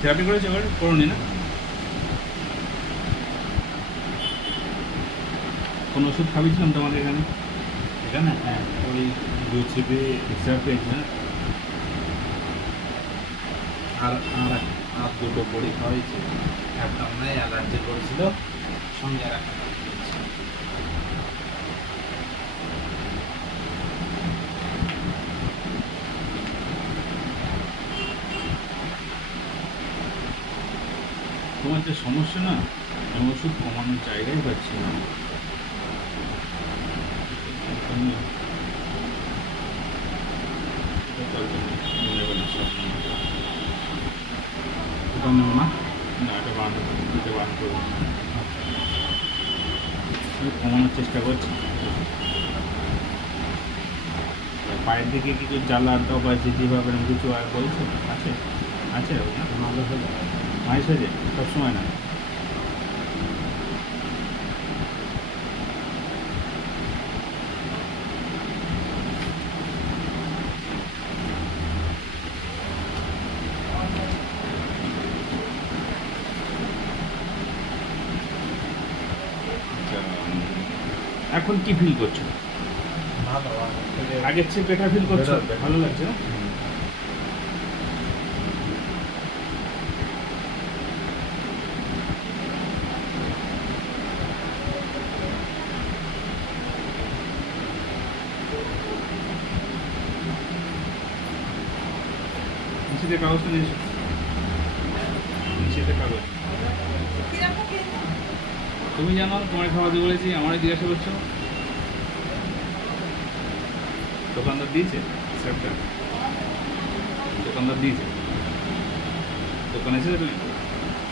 Therapy করেছো এবার করোনি না? কোনো ওষুধ খাবিয়েছিলাম তোমাকে এখানে? এখানে হ্যাঁ ওই 2 ছিপি এক্সট্রা পেয়েছি না। আর আর আর দুটো বড়ি খাওয়াইছি। একটা মনে হয় অ্যালার্জি করেছিল, সঙ্গে আর একটা খাইয়েছি। তোমার যে সমস্যা না, আমি ওষুধ কমানোর জায়গায় পাচ্ছি না। তুমি এটা চলবে না, নেবে না সব নিয়ে। এটা নেবো না, না এটা বান দিতে বান করবো। আমি কমানোর চেষ্টা করছি। পায়ের দিকে কিছু জ্বালা দাও বা জিতি বা এরকম কিছু আর বলছে? আছে আছে না? মাঝে সাঝে মাঝে সাঝে সবসময় না। আচ্ছা, এখন কি ফিল করছো? ভালো আগের চেয়ে বেটার ফিল করছো? Better. ভালো লাগছে না? নিচেতে কাগজটা নিয়েছো? নিচেতে কাগজ। তুমি জানো তোমার খাওয়াতে বলেছি, আমারই জিজ্ঞাসা করছো? দোকানদার দিয়েছে স্যারটা? দোকানদার দিয়েছে? দোকানে এসেছে তুমি?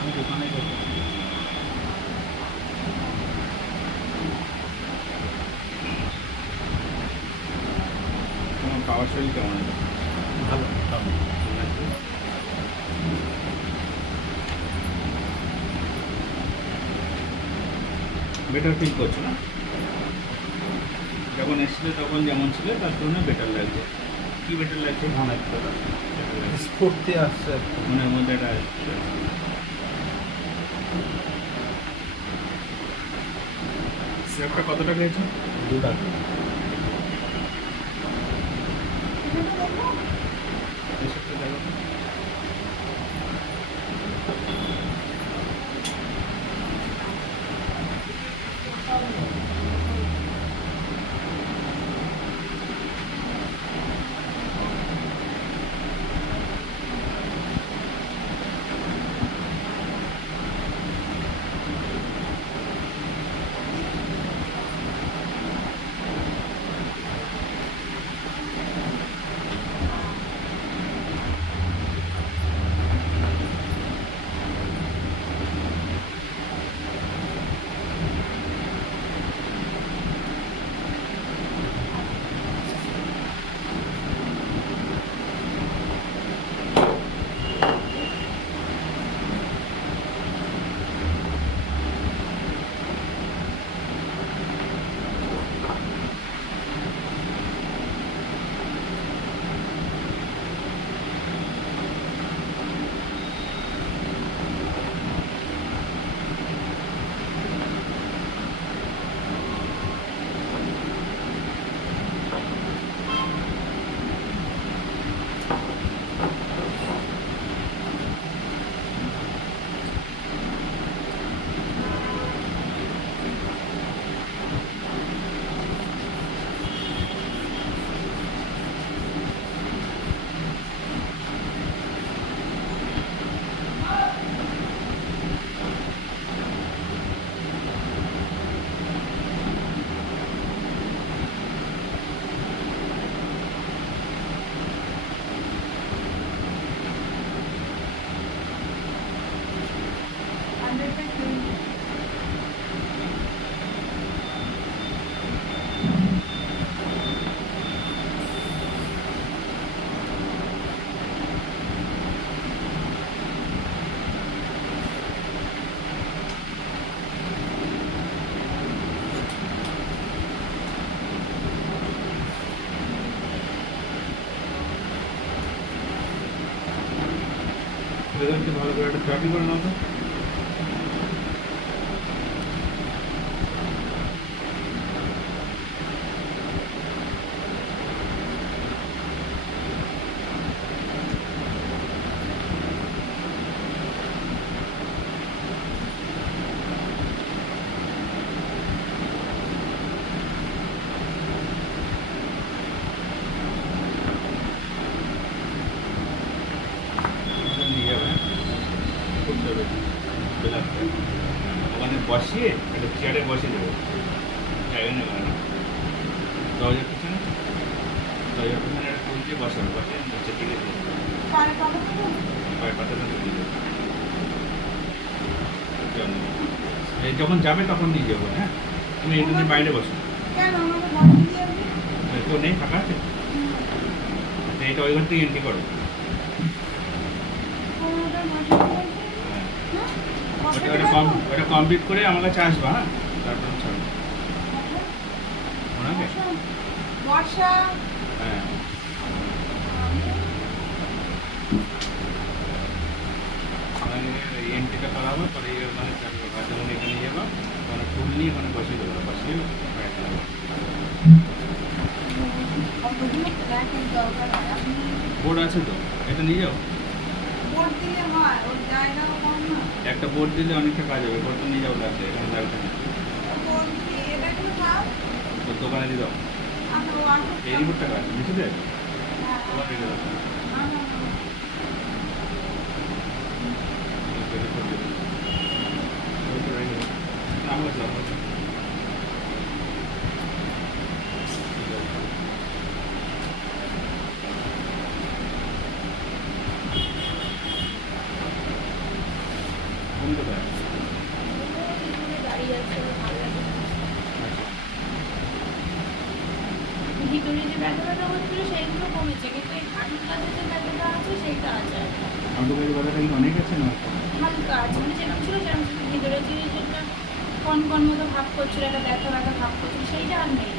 আমি দোকানে গেছি। তোমার খাওয়ার শরীর কেমন আছে? ভালো বেটার ফিল করছো না? যখন এসেছিলে তখন যেমন ছিল তার তুলনায় বেটার লাগছে। কি বেটার লাগছে? অনেক স্ফূর্তি আসছে। মনের মধ্যে একটা স্যারটা কত টাকা খেয়েছো? 2 টাকা। এসবটা দেখো তো। বেগুনকে ভালো করে একটা চাটনি করে নাও তো। নিয়ে যাবে, করতে হবে বেলাতে। ওখানে বসিয়ে একটা চেয়ারে বসিয়ে দেবো, জায়গা নেবে না, দরজার পিছনে একটা ফুল দিয়ে বসাবে, বসে নিচে দিকে দিয়ে দেবো। পায়ে পাতা দেবো? পায়ের পাতাটা দিয়ে দেবো। এই যখন যাবে তখন নিয়ে যাবো, হ্যাঁ? তুমি এখানে বাইরে বসো। কেন আমাকে বসে দিয়ে যাবি? কেউ নেই, ফাঁকা আছে? আচ্ছা, এটা ওই ঘর থেকে এন্ট্রি করো। ওটা বসে দিয়ে যাবি? হ্যাঁ। হ্যাঁ? বসে ওটা দিয়ে যাবো? ওটা কমপ্লিট করে আমার কাছে আসবা, হ্যাঁ? তারপর ছাড়বো। মনে আছে? বর্ষা হ্যাঁ। এন্ট্রিটা করাবো, পরে মানে যেমন এখানে যাবো, ওখানে ফুল নিয়ে ওখানে বসিয়ে দেবো, বসিয়ে বাইরে দেবো। কতগুলো ফ্ল্যাটের দরকার হয় আপনি বোর্ড আছে তো, এটা নিয়ে যাও। বোর্ড দিলে হয় ওর জায়গাও কম না একটা বোর্ড দিলে অনেকটা কাজ হবে, বোর্ডটা নিয়ে যাও লাগবে, এখানে লাগবে না। বোর্ড দিয়ে এটা কিন্তু খাও তো দোকানে দিয়ে দাও। আর ও আর এই রিপোর্টটা কাজ বুঝতে দেয়, তোমার রেখে দাও। রিপোর্ট দিয়ে দাও। রিপোর্ট রেখে দাও। নাম আছে আমার। কোন কোথায়? দাঁড়িয়ে আছে ভালো লাগে আচ্ছা। ভিতরে যে ব্যথাটা হচ্ছিল সেইগুলো কমেছে কিন্তু এই হাঁটুর কাছে যে ব্যথাটা আছে সেইটা আছে আউটডোরের ব্যথাটা কি অনেক আছে না? হালকা আছে মানে যেরকম ছিল সেরকম ছিল। ভিতরে যে যেটা কন মতো ভাব করছিল একটা ব্যথা ব্যথা ভাব করছিল সেইটা আর নেই।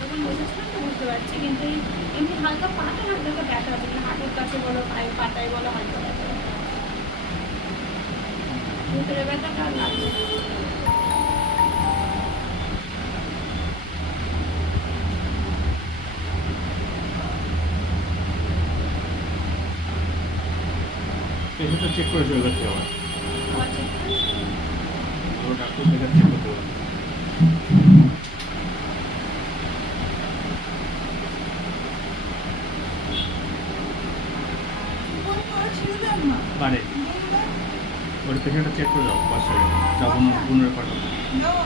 তখন বসেছিলাম তো বুঝতে পারছি কিন্তু এই এমনি হালকা পাটা হালকা হালকা ব্যথা আছে মানে হাঁটুর কাছে বলো পায়ে পাটায় বলো হালকা ব্যথা ব্যথা। ভিতরে ব্যথাটা আর লাগছে না। প্রেশারটা চেক করেছো এবার থেকে আবার। আবার চেক করেছি। পুরো ডাক্তার প্রেশার চেক করতে হবে। ফোন করে ছেড়ে দেন না পারে ওর প্রেশারটা চেক করে দাও, বাসায় যাও পুনরে পাঠাবো। যাও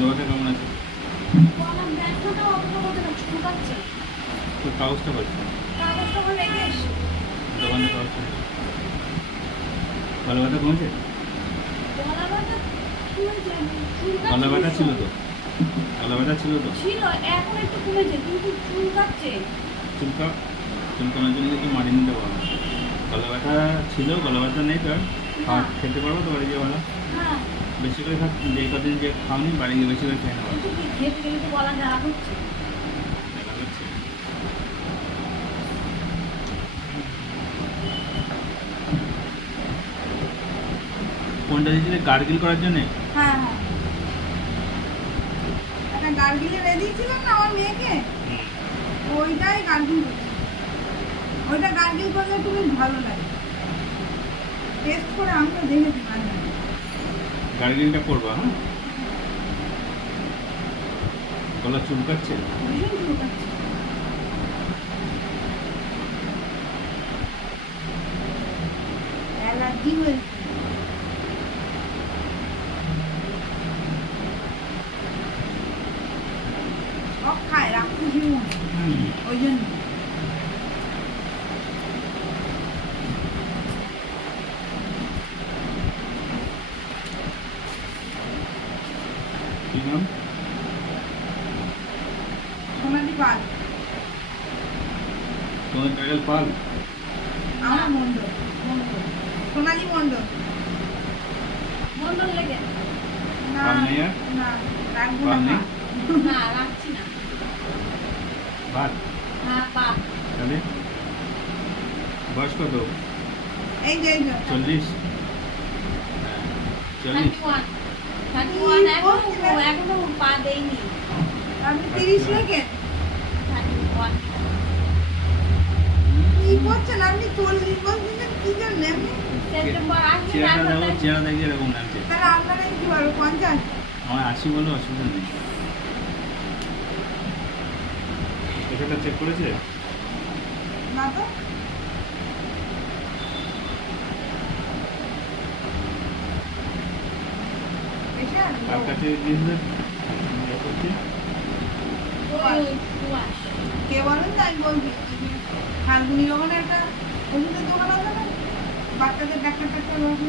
গলাটা কেমন আছে? আমার ব্যথাটা অতটা হতে না চুলকাচ্ছে। তোর কাগজটা পাচ্ছি কাগজটা আমার রেখে এসছি। দোকানে কাগজটা গলা ব্যথা কমেছে? গলা ব্যথা কমেছে, চুলকাচ্ছে গলা ব্যথা ছিল ভীষণ। তো, গলা ব্যথা ছিল তো। ছিল এখন একটু কমেছে কিন্তু চুলকাচ্ছে। চুলকানোর জন্য কিছু মারি নিতে পারবো। গলা ব্যথা ছিল, গলা ব্যথা নেই তো, খাওয়া খেতে পারবো তো বাড়ি গিয়ে ভালো। হ্যাঁ বেশি করে যে কদিন যে খাওনি বাড়ি গিয়ে বেশি করে খেয়ে নেওয়া। কিন্তু কি খেতে গেলে তো গলা জ্বালা হচ্ছে। দেখা যাচ্ছে। কোনটা দিয়েছিলে গার্গিল করার জন্যে? হ্যাঁ হ্যাঁ একটা গার্গিলে দিয়েছিলাম না আমার মেয়েকে ওইটাই গার্গিল করছি ওইটা গার্গিল করলে একটু বেশ ভালো লাগে টেস্ট করে আমিও দেখেছি মাঝে মাঝে। গার্গিলটা করবা, হ্যাঁ? গলা চুলকাচ্ছে? ভীষণ চুলকাচ্ছে অ্যালার্জি হয়েছে সব খায় রাখতে জীবন ওই জন্য কি নাম? সোনালি পাল তোমার টাইটেল পাল? আমার মন্ডল, সোনালী মন্ডল। মন্ডল লেগে না পাল নেই আর? না, রাখবো পাল না। নেই? না রাখছি না। বাদ। হ্যাঁ পা তাহলে বয়স কত? এই যে 40? 40? 31 এখনো পা দেয়নি। আপনি 30 লেখেন? 31 কি করছেন আপনি? 40 বলছেন কি জন্য এমনি? সেপ্টেম্বর আসছে চেহারা দেখো, চেহারা দেখে এরকম লাগছে। তাহলে আপনারা কি বলবো 50? আমার 80 বলে অসুবিধা নেই। প্রেশারটা চেক করেছে? না তো। প্রেশার? তার কাছে গিয়ে করছি। কে বলেন না আমি বলছি ফাল্গুনির ওখানে একটা ওষুধের দোকান আছে না, বাচ্চাদের ডাক্তার টাক্তার বসে।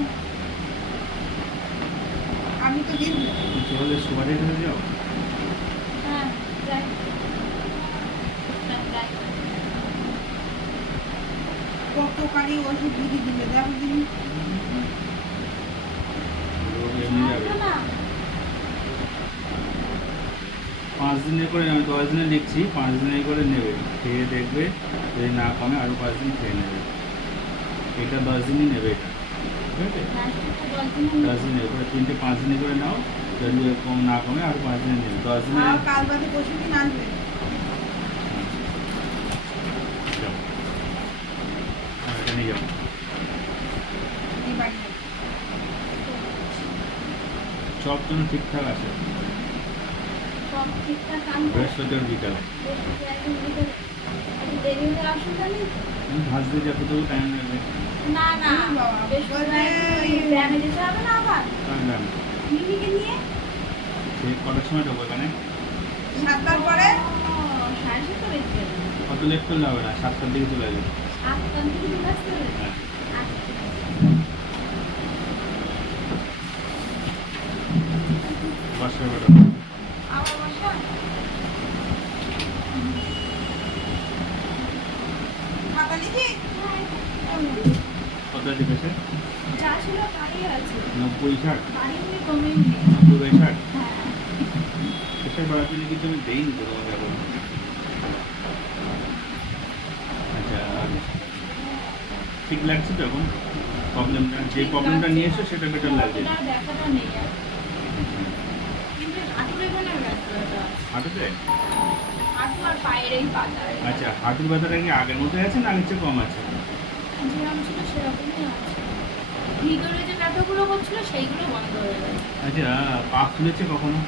আমি তো গেছি। কিছু হলে সুপারি ধরে যাও। হ্যাঁ যাই যাই কতখানি ওষুধ দিদি দিলে দেখো দিদি। এমনি যাবে। না 5 দিনের করে, আমি 10 দিনে লিখছি, 5 দিনের করে নেবে, খেয়ে দেখবে, যদি না কমে আরও 5 দিন খেয়ে নেবে। এটা 10 দিনই নেবে এটা, ঠিক আছে? 10 দিন নেবে, পরে 5 দিনে করে নাও, যদি কম না কমে আরও 5 দিনে নেবে। 10 দিনে আর কাল বাদে পরশু দিন আসবে। যাও, এটা নিয়ে যাও। এই বাড়ি সব জন্য ঠিকঠাক আছে। সব ঠিকঠাক আনবো। বৃহস্পতিবার বিকালে দেরি হলে অসুবিধা নেই। ভাজতে যতটুকু টাইম লাগবে। না না বাবা, বৃহস্পতিবার ব্যায়ামে যেতে হবে না আবার টাইম মিমিকে নিয়ে। সে কটার সময় ঢোকো এখানে? 7টার পরে। সাড়ে 7টা বেজে যাবে। কত লেট করলে হবে না, 7টার দিকে চলে আসবে। 8টার দিকে চলে আসতে হবে। হ্যাঁ। আচ্ছা। বাসায় বেরো। আমার বাসা খাতা লিখি। কত লিখেছে? যা ছিল তাই আছে। 90-60? বাড়ি নিয়ে কমেই নেই। 90/60? হ্যাঁ প্রেশার বাড়ার জন্য কিন্তু আমি দেইনি তো তোমাকে এখন। আচ্ছা, আর ঠিক লাগছে তো এখন? প্রবলেমটা, যে প্রবলেমটা নিয়ে এসো সেটা বেটার লাগছে। অতটা ব্যথাটা নেই আর। কিন্তু হাঁটুর এখানে ব্যথাটা আছে। হাঁটুতে? হাঁটু আর পায়ের এই পাতা আচ্ছা, হাঁটুর ব্যথাটা কি আগের মতো আছে না আগের চেয়ে কম আছে? যেরকম ছিল সেরকমই আছে। ভিতরে যে ব্যথাগুলো করছিল সেইগুলো বন্ধ হয়ে গেছে। আচ্ছা, পা ফুলেছে কখনো?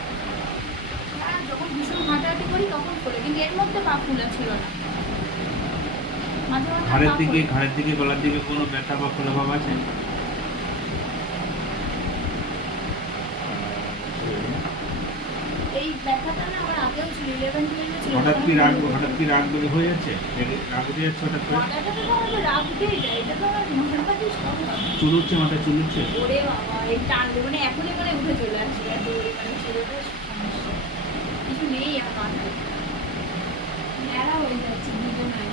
হ্যাঁ যখন ভীষণ হাঁটাহাঁটি করি তখন করে, কিন্তু এর মধ্যে পা ফুলা ছিল না। মাঝে মাঝে ঘাড়ের পা দিকে, ফুলে। ঘাড়ের দিকে, গলার দিকে কোনো ব্যথা বা ফোলা ভাব আছে? এই ব্যথাটা না আমার আগেও ছিল, 11-12 ছিল। হঠাৎ কি রাগ বলে হয়ে যাচ্ছে? রাগ উঠে যাচ্ছে হঠাৎ করে? মাথাটা তো আমার রাগ উঠেই যায়, এটা তো আমার মাথাটাতেই সব হয়। চুল উঠছে, মাথায় চুল উঠছে? ওরে বাবা, এই টানলে মানে এখনই মানে উঠে চলে আসছে, এত মানে ছেলেটা সমস্যা। কিছু নেই আমার মাথায়, ন্যাড়া হয়ে যাচ্ছে দুজনায়।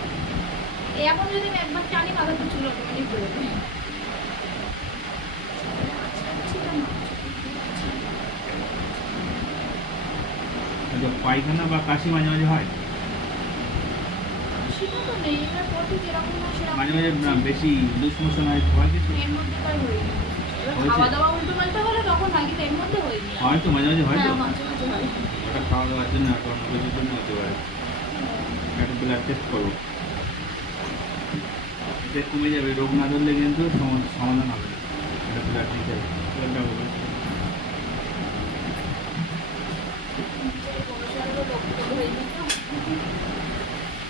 এই এখন যদি আমি একবার টানি মাথাটা চুল অটোমেটিক বেরো যায়। আচ্ছা, পায়খানা বা কাশি মাঝে মাঝে হয়? সেটা তো নেই, এবার পথে যেরকম না সেরকম মাঝে মাঝে বেশি লুজ মোশন হয় কিছু? এর মধ্যে তাই হয়নি। এবার হয়েছে? খাওয়া দাওয়া উল্টো পাল্টা হলে তখন হয়, কিন্তু এর মধ্যে হয়নি। হয়তো মাঝে মাঝে হয়তো। হ্যাঁ মাঝে মাঝে হয়। ওটা খাওয়া দাওয়ার জন্য, একটা অন্য কিছুর জন্য হতে পারে। একটা ব্লাড টেস্ট করো, এটা কমে যাবে। রোগ না ধরলে কিন্তু সমাধান হবে না। এটা ব্লাড নিতে হবে, ব্লাডটা হবে।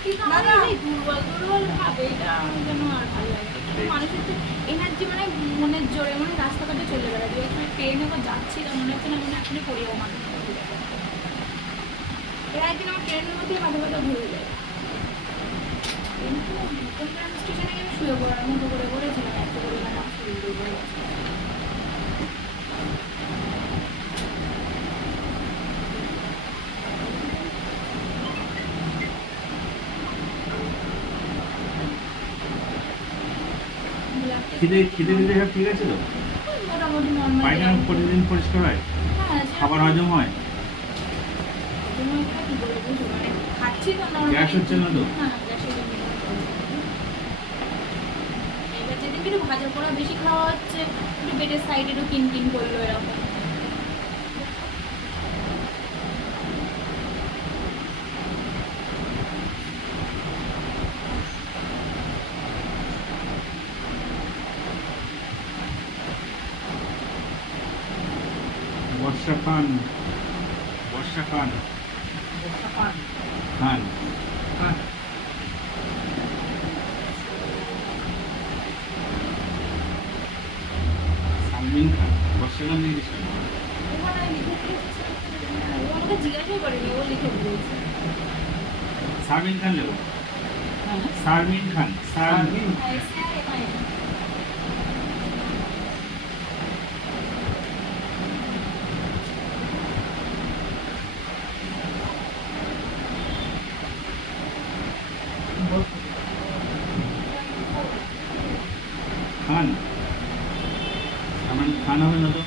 কিন্তু আমার এই দুর্বল ভাবে এটা আমার যেন আর ভালো লাগে না। কিন্তু মানুষের তো এনার্জি মানে মনের জোরে মানে রাস্তাঘাটে চলে বেড়াবে, এখানে ট্রেনে বা যাচ্ছি তা মনে হচ্ছে না মনে এখনই পড়ে যাবো মানুষ। এর একদিন আমার ট্রেনের মধ্যে মাথা ব্যথা ঘুরে যায়। কিন্তু কোন স্টেশনে গিয়ে শুয়ে পড়ার মতো করে পড়েছিলাম, এত পরিমাণে আমার শরীর দুর্বল আছে। খিদে খিদে দিতে সব ঠিক আছে তো? ওই মোটামুটি নর্মাল পায়খানা প্রতিদিন পরিষ্কার হয়? হ্যাঁ খাবার হজম হয়? কি বলে বুঝো মানে খাচ্ছি তো নর্মালি গ্যাস হচ্ছে না তো? না গ্যাসের জন্য এবার যেদিন একটু ভাজা পোড়া বেশি খাওয়া হচ্ছে একটু পেটের সাইডে একটু কিন করলো এরকম বর্ষা খান, বর্ষা খান, খান। সালমিন খান, বর্ষা খান দিয়ে দিচ্ছেন। ওখানে লিখে দিয়েছে ও আমাকে জিজ্ঞাসাই করেনি ও লিখে দিয়েছে সালমিন খান লেবো। সালমিন খান, সালমিন। খান, সালমান খান হবে না তো?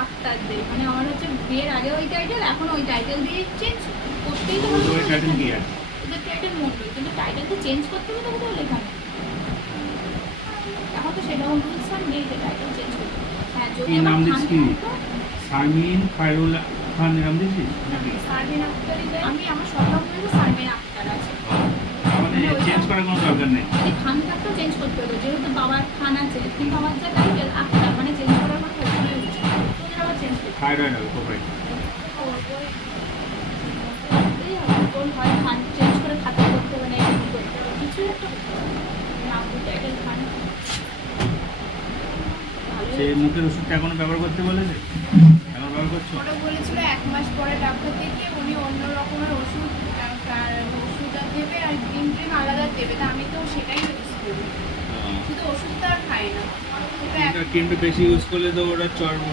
আটটার দিয়ে মানে আমার হচ্ছে বিয়ের আগে ওই টাইটেল এখন ওই টাইটেল দিয়ে চেঞ্জ করতেই তো ওই টাইটেল কি আছে? ওদের টাইটেল মন্ডল কিন্তু টাইটেলটা চেঞ্জ করতে হবে তো কোথাও লেখা নেই এখন তো সেটাও রুলস আর নেই যে টাইটেল চেঞ্জ করতে হ্যাঁ যদি কি নাম আমার দিস কি? শারমিন খায়রুল খান এরকম দিছিস নাকি? সারবিন আক্তারই দেয় আমি আমার সব ডকুমেন্টে সারবিন আক্তার আছে মানে চেঞ্জ করার কোনো দরকার নেই। যদি খান থাকতেও চেঞ্জ করতে হতো যেহেতু বাবার খান আছে কিন্তু আমার যা টাইটেল আক্তার মানে চেঞ্জ করার কোনো প্রয়োজনই হচ্ছে না তোদের আবার চেঞ্জ করতে থাইরয়েড হবে কোপাই। তোর হয় খান চেঞ্জ করে খাতা করতে হবে না এডিট করতে হবে কিছু একটা করতে হবে নাম টাইটেল খান সে মুখের ওষুধটা এখনো ব্যবহার করতে বলেছে? এখন ব্যবহার করছো? ওটা বলেছিল 1 মাস পরে ডাক্তার দেখিয়ে উনি অন্য রকমের ওষুধ ওষুধ দেবে আর ক্রিম আলাদা দেবে তা আমি তো সেটাই ইউজ করি শুধু ওষুধটা আর খাই না ক্রিমটা বেশি ইউজ করলে তো ওটা চর্ম